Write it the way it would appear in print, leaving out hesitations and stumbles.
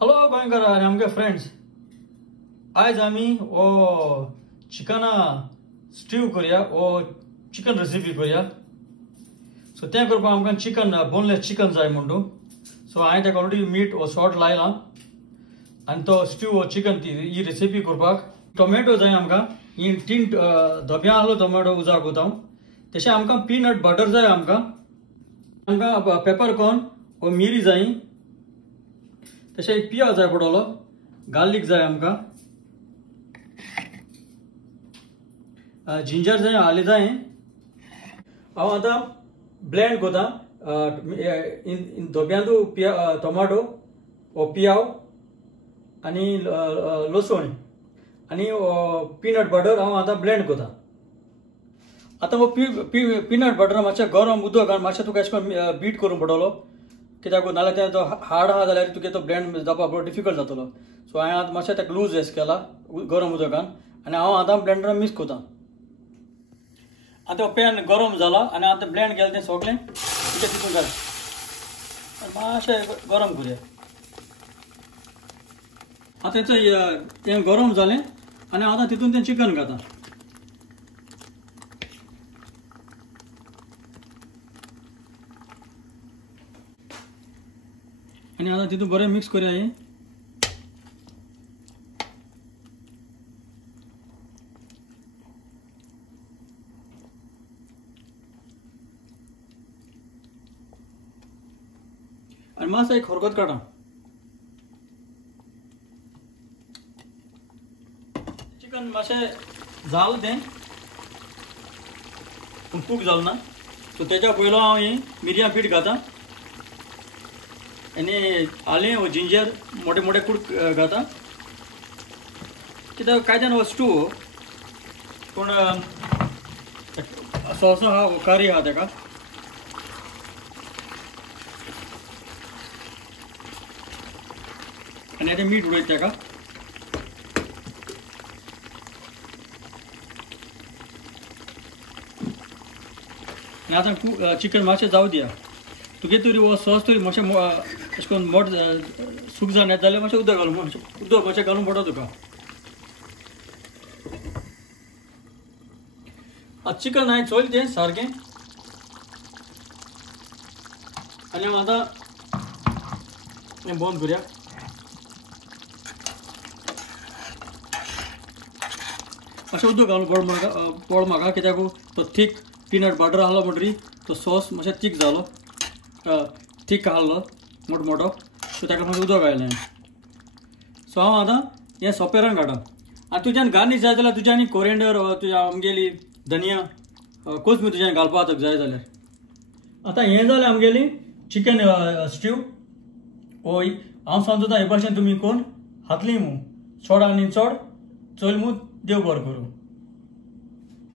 हॅलो गोंयकार आनी आमगे फ्रेंड्स, आज आमी ओ चिकन स्टीव करूया, ओ चिकन रेसिपी करूया। सो तें करपाक आमकां चिकन बोनलेस चिकन जाय म्हणून। सो हांवें ताका ऑलरेडी मीठ ओ सॉल्ट लायलां आनी तो स्टीव चिकन ही रेसिपी करपाक टोमॅटो जाय आमकां। ही 3 धब्यां आहलो टोमॅटो उजार कोता हांव। तशें आमकां पीनट बटर जाय आमकां पेपरकॉर्न ओ मिरी जाय, तशें एक पियाज जाय पडटलो, गार्लीक जाय आमकां, जिंजर जाय, आलें जाय। हांव आतां ब्लेंड कोता इन धोब्यांदू टोमाटो ओ पियाव आनी लसूण आनी पीनट बटर हांव आतां ब्लेंड कोता। आतां हो पीनट बटर मातशें गरम उदक घालून मातशें तुका अशें करून बीट करूंक पडटलो, कित्याक नाल्यार तो हार्ड आहा जाल्यार तुका तो ब्लेंड जावपाक बरो डिफिकल्ट जातलो। सो हांवें आतां मातशें ताका लूज हें केला गरम उदकान आनी हांव आतां ब्लेंडरान मिक्स कोता। आतां पॅन गरम जाला आनी आतां ब्लेंड केलें तें सगळें तुका तितून घाल, मातशें गरम करुया। आतां तें गरम जालें आनी आतां तितून तें चिकन घाता। आनी आतां तितून बरें मिक्स करुया हें। आनी मातसो एक खरगोत काडा। चिकन मातशें जालें तें, पूण खूब जालें ना। सो तेच्या पयलो हांव हें मिरयां पीठ घाता आनी आलें वो जिंजर मोठे मोठे कूड घाता, कित्याक कांय जाण स्टू पूण सॉस आहा कारी आहा ताका। आनी आतां मीठ उडयता ताका। आनी आतां चिकन मातशें जावं दिया। तुगे तरी हो सॉस तरी मातशें अशें करून मोठ सूक जावन येता जाल्यार मातशें उदक घालून मातशें घालून पडटा तुका। आतां चिकन हांवें चोयलें तें सारकें आनी हांव आतां हें बंद करुया। मातशें उदक घालून पड म्हाका, कित्याक तो थीक पीनट बटर आहलो म्हणटरी तो सॉस मातशें थीक जालो, थीक आहलो मोठो, सो ताका मातशें उदक घायलें। सो हांव आतां हें सोपेरान काडा। आनी तुज्यान गार्निश जाय जाल्यार तुज्यानी कोरिएंडर तुज्या आमगेली धनिया कोथमीर तुज्यान घालपाक जाय जाल्यार। आतां हें जालें आमगेली चिकन स्टीव। ओ हांव सांगता हे भाशेन तुमी कोण हातली मू चड आनी चड चल मू देव बरें करूं।